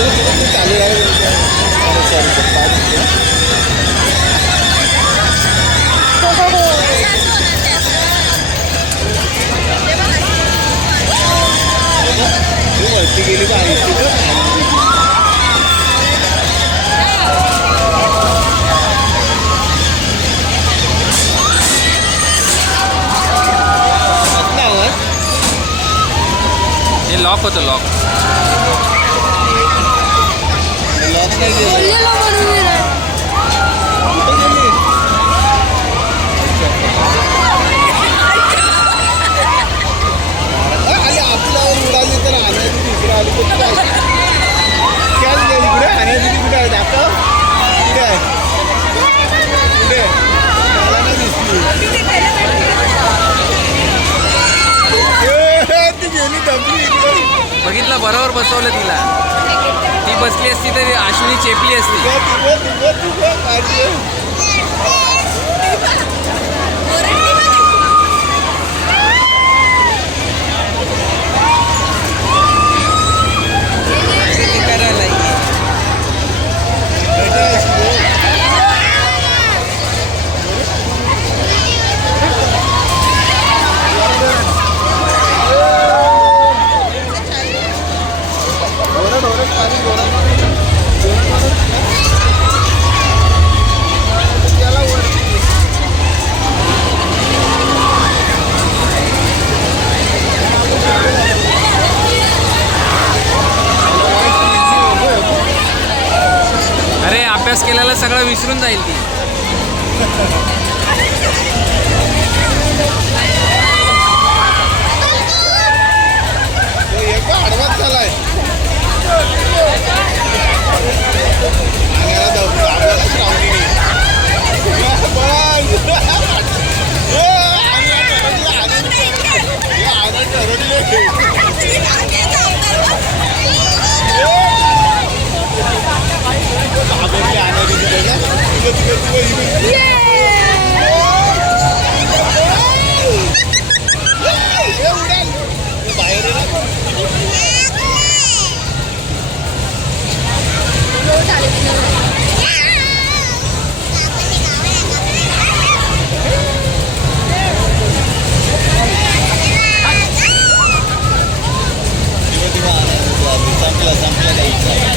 चालू वरती गेली तर हे लॉक होतं लॉक लॉक नाही गेलं आपल्यावर उडाली तर आणायची तिकडे आली तर काय इकडे आणायची कुठे आहे आता कुठे आहे कुठे मला नाही दिसली ती गेली दमली इकडे बघितलं बरोबर बसवलं तिला ती बसली असती तर अश्विनी चेपली असती अरे अभ्यास केलेला सगळं विसरून जाईल ती आडवाच झालाय संपला